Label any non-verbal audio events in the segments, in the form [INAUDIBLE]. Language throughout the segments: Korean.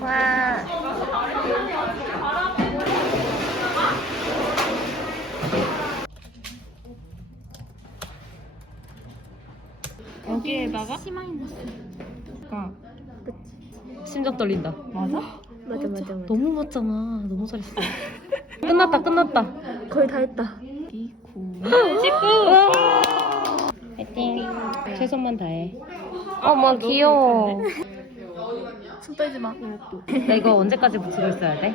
와. 여기에다가 그러니까 심장 떨린다. 맞아 맞아 맞아. 너무 맞잖아. 너무 잘했어. [LAUGHS] 끝났다. 끝났다. 거의 다 했다. 19. 파이팅. 최선만 다해. 어머 귀여워. 손 떨지 마. 나 이거 언제까지 붙이고 있어야 돼?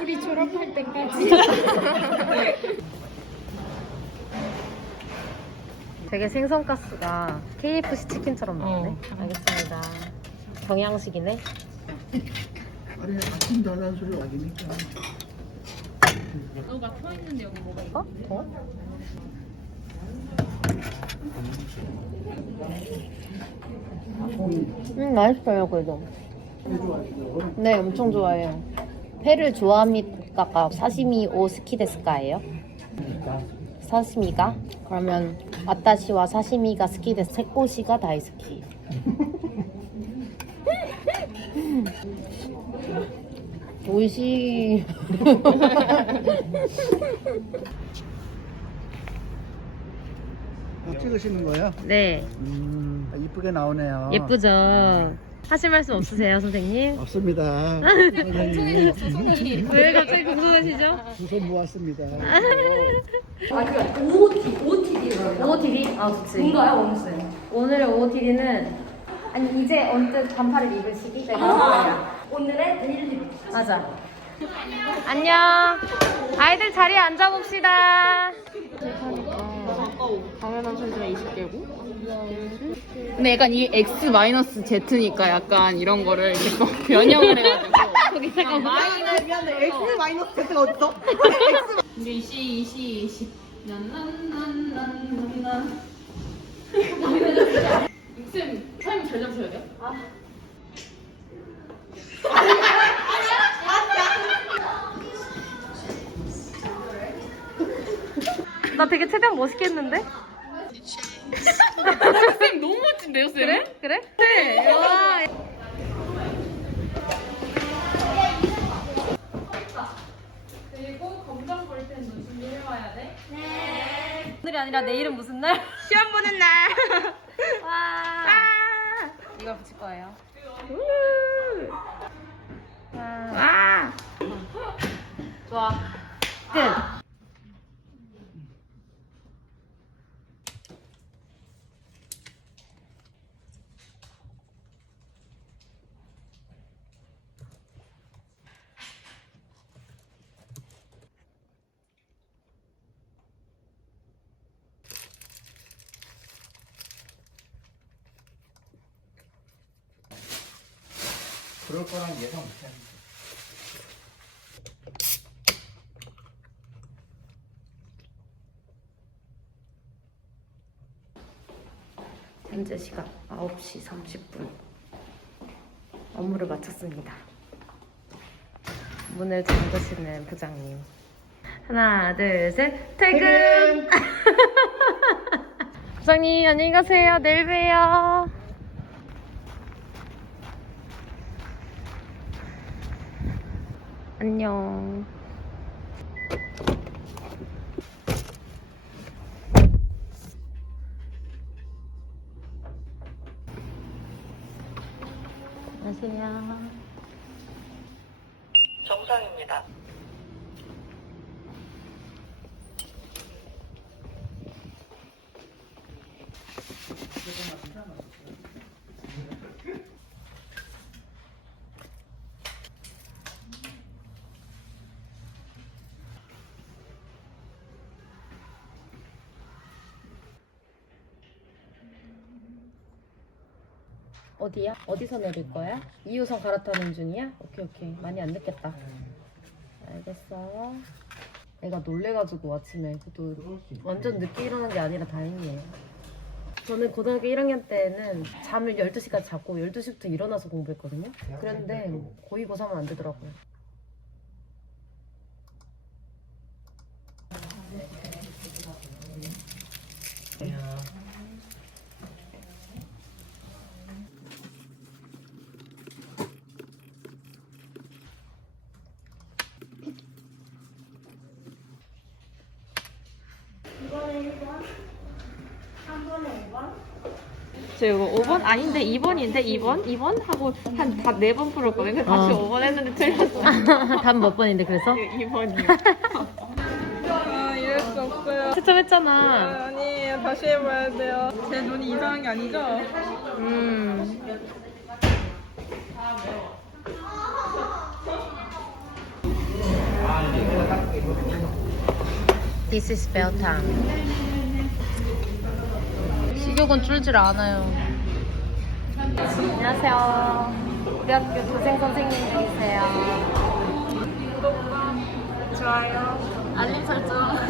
우리 졸업할 때까지. [LAUGHS] 되게 생선가스가 KFC 치킨처럼 나오네. 알겠습니다. 경양식이네. 아니 아침 달라는 소리 아니니까 어? 더? 음 맛있어요 그래도. 네 엄청 좋아해요. 회를 좋아합니까? 사시미 오 스키데스까예요? 사시미가? 그러면 와타시와 사시미가 스키데스 세코시가 다이스키. [LAUGHS] 오이시. 어, 찍으시는 거예요? 네 음 이쁘게 나오네요 예쁘죠. 하실 말씀 없으세요 선생님? 없습니다 선생님 왜 갑자기 궁금하시죠? 두손 모았습니다 OOTD? 아 좋지. 뭔가요 원스? 오늘의 OOTD는 아니 이제 언뜻 반팔을 입을 시기? 오늘의 데일리 맞아. 안녕. 아이들 자리에 앉아봅시다. 당연한 소리가 20개고. 근데 약간 이 X 마이너스 Z니까 약간 이런 거를 이렇게 또 [LAUGHS] 변형을 해가지고. 거기 잠깐 마이너스. 미안해 X 마이너스 Z가 어딨어? 이제 이시 이시 이시. 난난난난난. 쌤 타임 잘 잡으셔야 돼요. 나 되게 최대한 멋있겠는데? 멋진데요, 쌤? 그래? 그래? 네. 와. 그리고 검정 볼펜도 준비해와야 돼. 오늘이 아니라 내일은 무슨 날? 시험 보는 날. [LAUGHS] 와. 이거 붙일 거예요. 와. 와. 좋아. 끝. 그럴 거랑 예상 못 했는데 현재 시각 9시 30분. 업무를 마쳤습니다. 문을 잠그시는 부장님. 하나, 둘, 셋, 퇴근! [LAUGHS] 부장님, 안녕히 가세요. 내일 봬요. 안녕. 안녕하세요. 정상입니다. 어디야? 어디서 내릴 거야? 2호선 갈아타는 중이야? 오케이 오케이 많이 안 늦겠다 알겠어 애가 놀래가지고 아침에 그것도 완전 늦게 일어난 게 아니라 다행이에요 저는 고등학교 1학년 때는 잠을 12시까지 자고 12시부터 일어나서 공부했거든요 그랬는데 고2 고3은 안 되더라고요 저 이거 5번 아닌데 2번인데 2번 2번 하고 한 다 네 번 풀었거든요. 그래서 다시 어. 5번 했는데 틀렸어. 답 [LAUGHS] 몇 번인데 그래서? 2번이요. 아 이럴 수 없어요. 추첨했잖아. 아니에요. 다시 해봐야 돼요. 제 눈이 이상한 게 아니죠? 음. This is bell time. 식욕은 줄질 않아요. 안녕하세요. 우리 학교 교생 선생님들이세요. 좋아요. 알림 설정.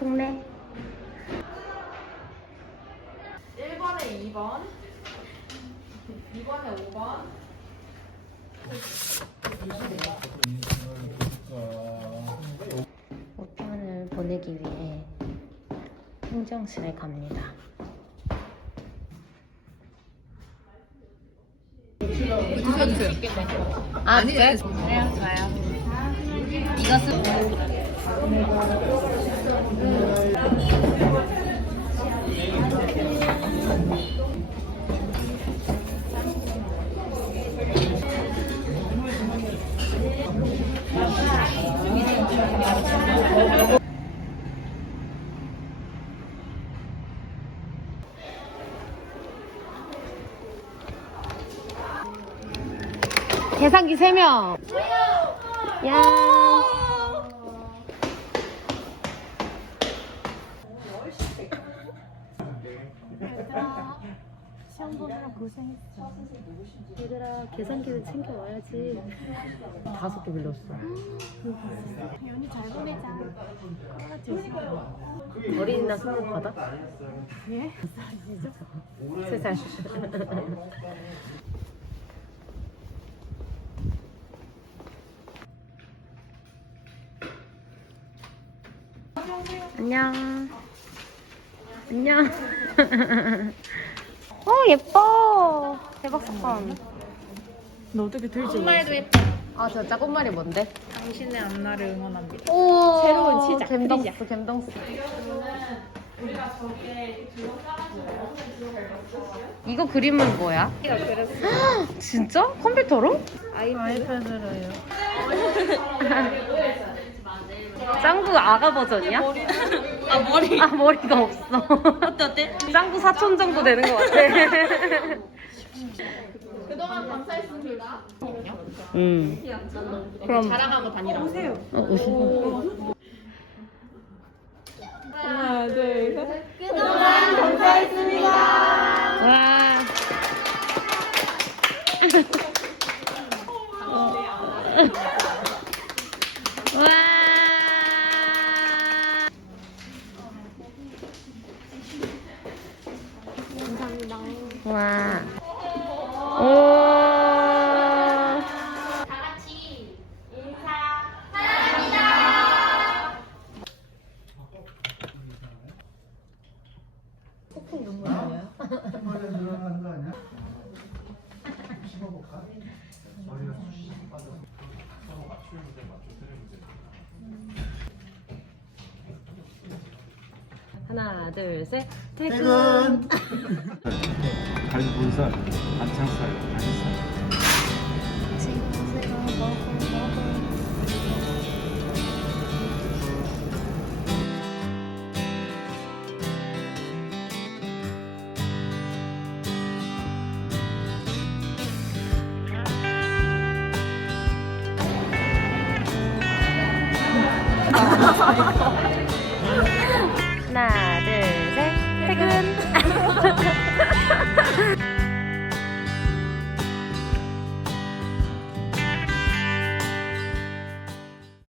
통래? 1번에 2번. 2번에 5번. 우편을 보내기 위해 행정실에 갑니다. 아, 그래? 네, 좋아요. 이것은 계산기 3명. 야. 시험 보느라 고생했어. 얘들아, 계산기는 챙겨 와야지. 다섯 개 빌렸어. 연이 잘 보내자. 어린이날 선물 받아? 예? 세 살. 안녕. 안녕. [LAUGHS] 어, 예뻐. 대박 사건. 너 어떻게 들지? 말도 했다. 아, 저 짜고말이 뭔데? 당신의 앞날을 응원합니다. 오, 새로운 시작, 갬덩스, 갬덩스. 이거 그림은 뭐야? [GASPS] 진짜? 컴퓨터로? 아이패드로요. [LAUGHS] 짱구 아가 버전이야? 아 머리. [LAUGHS] 아, 머리가 없어. 어때 어때? 짱구 사촌 정도 되는 것 같아. [LAUGHS] 그동안 감사했습니다. 응. 그럼 자랑하고 다니라고. 오세요. 어, 오시고. 하나, 둘, 셋. 와. 와. 하나, 둘, 셋. 퇴근. 갈비살, 반창살, 갈비살.